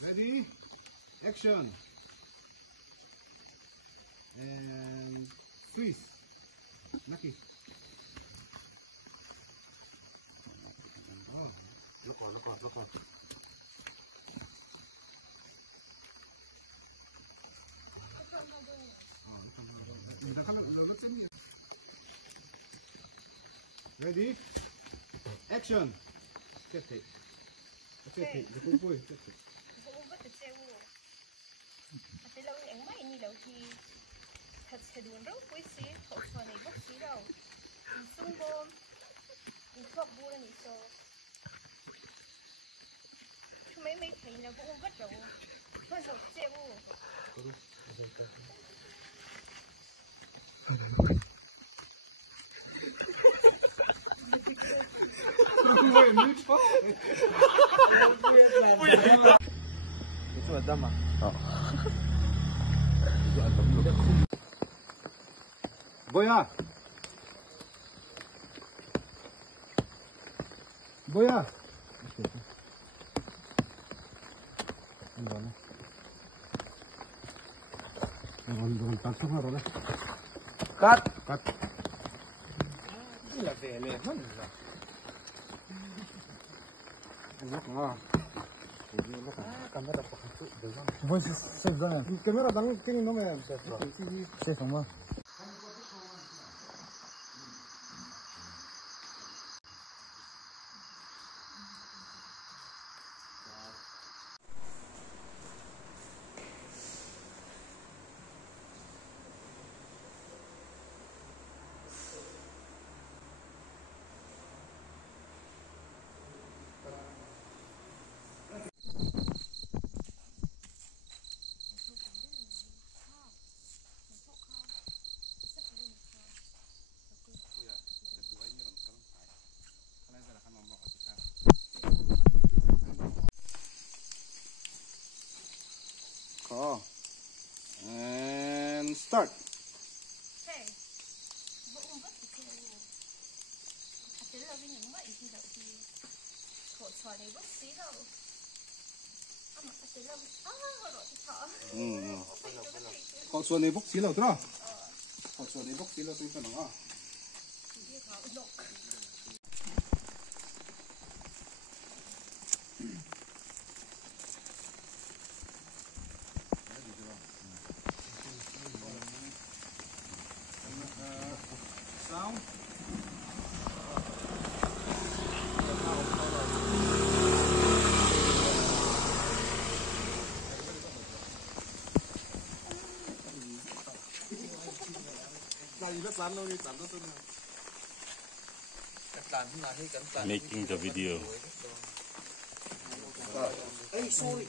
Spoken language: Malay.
Ready? Action. And freeze. Naki. Look on. Ready? Action. Okay. Itu Adam ah. Oh. Itu Adam dulu. Boya. Cut. Gila tele, mana? Kamera pakai tu, voice save kan? Kamera bang, kini nama save sama. Call. And start. Kau suara nebok silau tu lah. Kau suara nebok silau tu kan ah. Sound. Making the video. Hey, sorry.